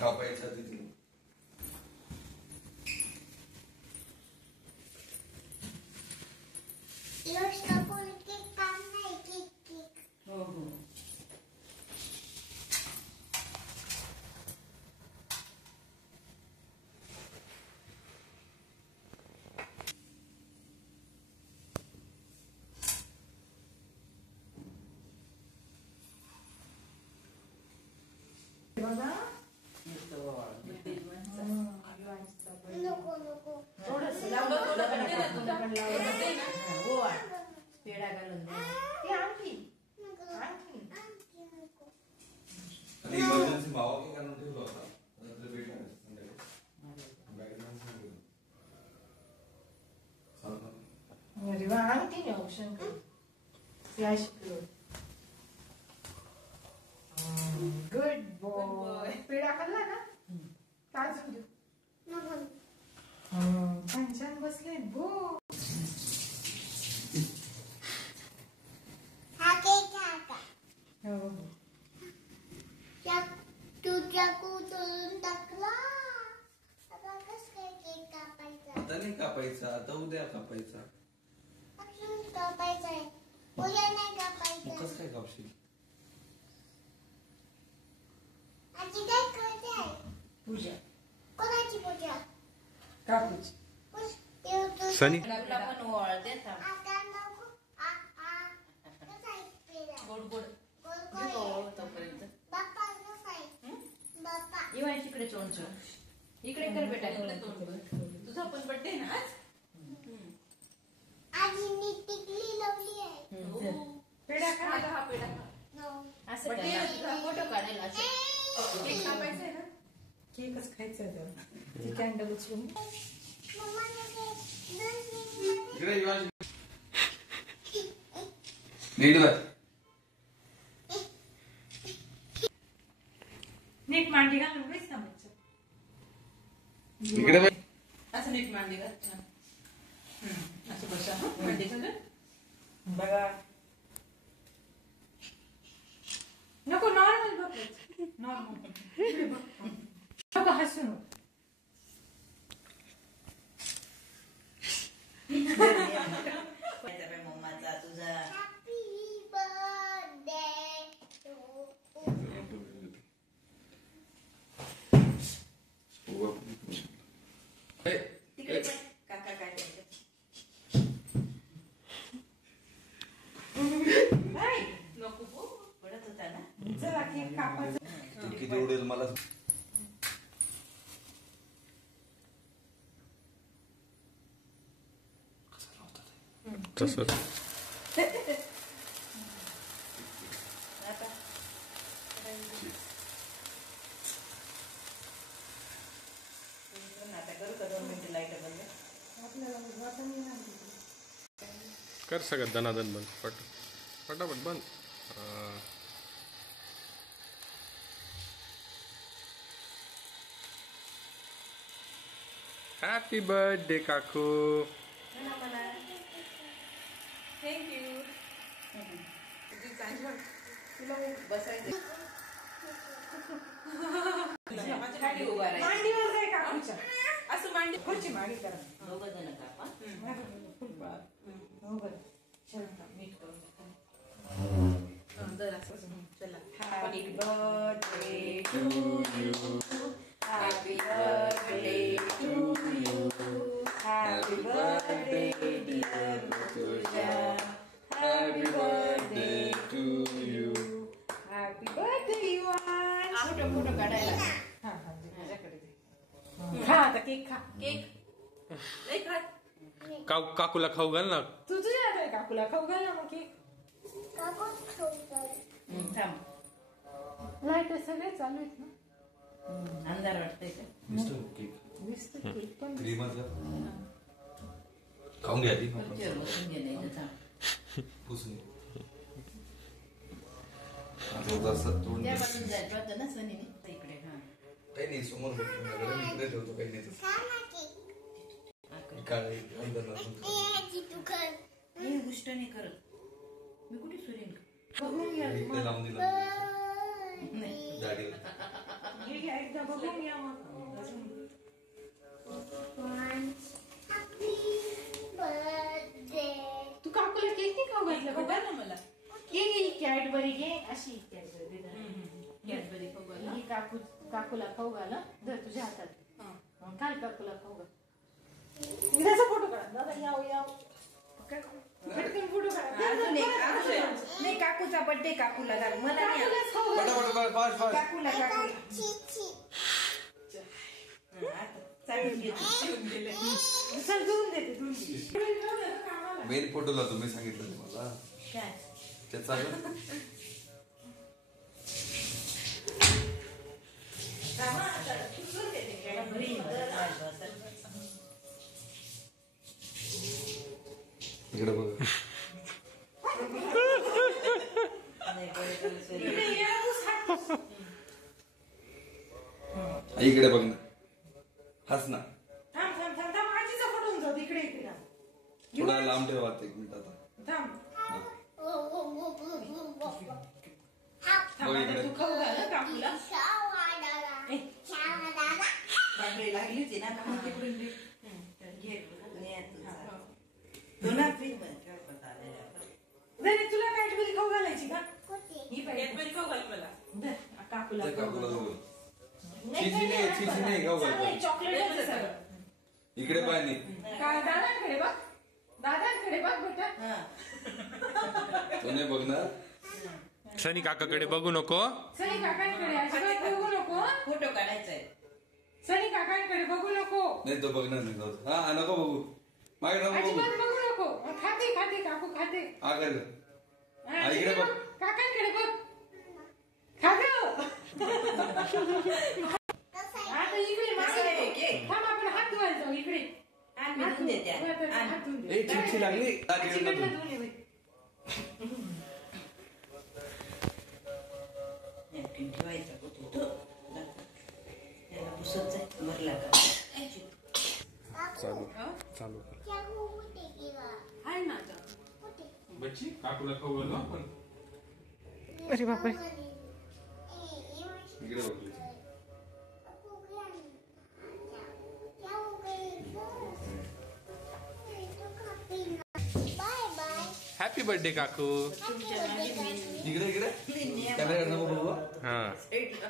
कापायचा तिथे पेढा घालून इमर्जन्सी मावा की काढून ठेवला होता अरे वा आणखी option flash good boy peda खाल्ला का काय समजू छान छान बसले बो आता नाही कापायचा आता उद्या कापायचा कसं काय कापशील पूजा कोणाची पूजा कापूची सनी गोड गोड इकडे चोंच इकडे कर बेटा तुझा पण बर्थडे ना आज पेढा खा हा पेढा असं फोटो काढायला केक कापायचा आहे ना केकच खायचा आहे ती कॅन्डल उचलून नीट मांडी घालून काहीच थांबायचं इकडे असं नीट मांडी घाल असं बसा मांडी घाल बघा नको नॉर्मल बघ नॉर्मल नको हसू मम्माचा तुझा काका काय नको पडत होता ना चला केक कापायचा किती उडेल मला तसं कर सगळं दनादन बंद फटाफट बंद हॅपी बर्थडे काकू थँक्यू तुला बसायचं मांडी उभा राहायचं मांडीवर जाय काकूच्या असं मांडी खुर्ची मांडी करा दोघं जण कापा हो बरं चला मीठ करून जरा असं चला happy birthday to you happy birthday to you happy birthday dear Pooja happy birthday to you happy birthday Yuvan photo काढायला हां हां माझ्याकडे खा आता केक खा केक लई खा काकूला खाऊ घाल ना तू तुझ्या हाताने काकूला खाऊ घाल ना मग केक थांब लाईट सगळे चालू आहेत ना अंधार वाटतंय का दिसतं केक पण खाऊन घ्या ती बसून घे नाही तर पुसून त्यापासून जायचं होतं ना सनीने इकडे हा काही नाही समोर इकडे ठेवतो काही नाही गोष्ट नाही करत मी कुठे सुरेन इकडे लावून दिलं दाढीला. हे घ्या एकदा बघून घ्या मग. तू काकूला केक नाही खाऊ घातलं बघा ना मला घे कॅडबरी घे अशी कॅडबरी कॅडबरी खाऊ घाला. ही काकूला खाऊ घाल धर तुझ्या हातात काल काकूला खाऊ घाल. मी त्याचा फोटो काढ दादा याव पटकन फोटो काढ. अजून एक नाही काकूचा बर्थडे काकूला घाल मला नाही काकूलाच खाऊ घाल. पटापट फास्ट फास्ट. काकूला चालून घेते शिवून गेले चल धुवून देते धुवून दे. मेन फोटोला तुम्ही सांगितलं मला काय त्याचा इकडे बघ. इकडे बघ ना हस ना. थांब थांब थांब थांब आजीचा फोटो होऊन जाऊ इकडे इकडे थांब. थोडा लांब ठेवा आता 1 मिनिट आता. थांब बघ इकडे. तू खाऊ घाल काकूला. बापरे लागली होती ना का तिकडून घे दोना फ्रीज मध्ये नाही तुला कॅडबरी खाऊ घालायची का ही कॅडबरी खाऊ घाल मला धर, काकूला ते काकूला खाऊ बघ. घाल. चिची नाही खाऊ घाल. चॉकलेट सगळं इकडे पाणी. दादांकडे बघ दादांकडे बघ बेटा. तो नाही बघणार. सनी काकाकडे बघू नको. सनी काकांकडे अजिबात बघू नको. फोटो काढायचा आहे सनी काकांकडे बघू नको. नाही तो बघणार नाही जाऊ दे. हा नको बघू माझ्या नको बघू. अजिबात बघू नको. खाते खाते काकू खाते. हा कर हा, हा, इकडे बघ. काकांकडे बघ खाते. आता इकडे कसं आहे केक? थांब आपण हात धुवायला जाऊ इकडे. आण मी धुवून देते आण. हात धुवून दे. ए चिची लागली. चिकटला धुवून ये बाई. नॅपकिन ठेवायचा होतो तो त्याला पुसत जाय भरला का चालू चालू कर. आहे ना आता. बच्ची काकूला खाऊ घालू आपण. अरे बापरे इकडे बघ. हॅपी बर्थडे काकू. तुमच्या मागे मी इकडे कॅमेरा नको बघू. हा साईडला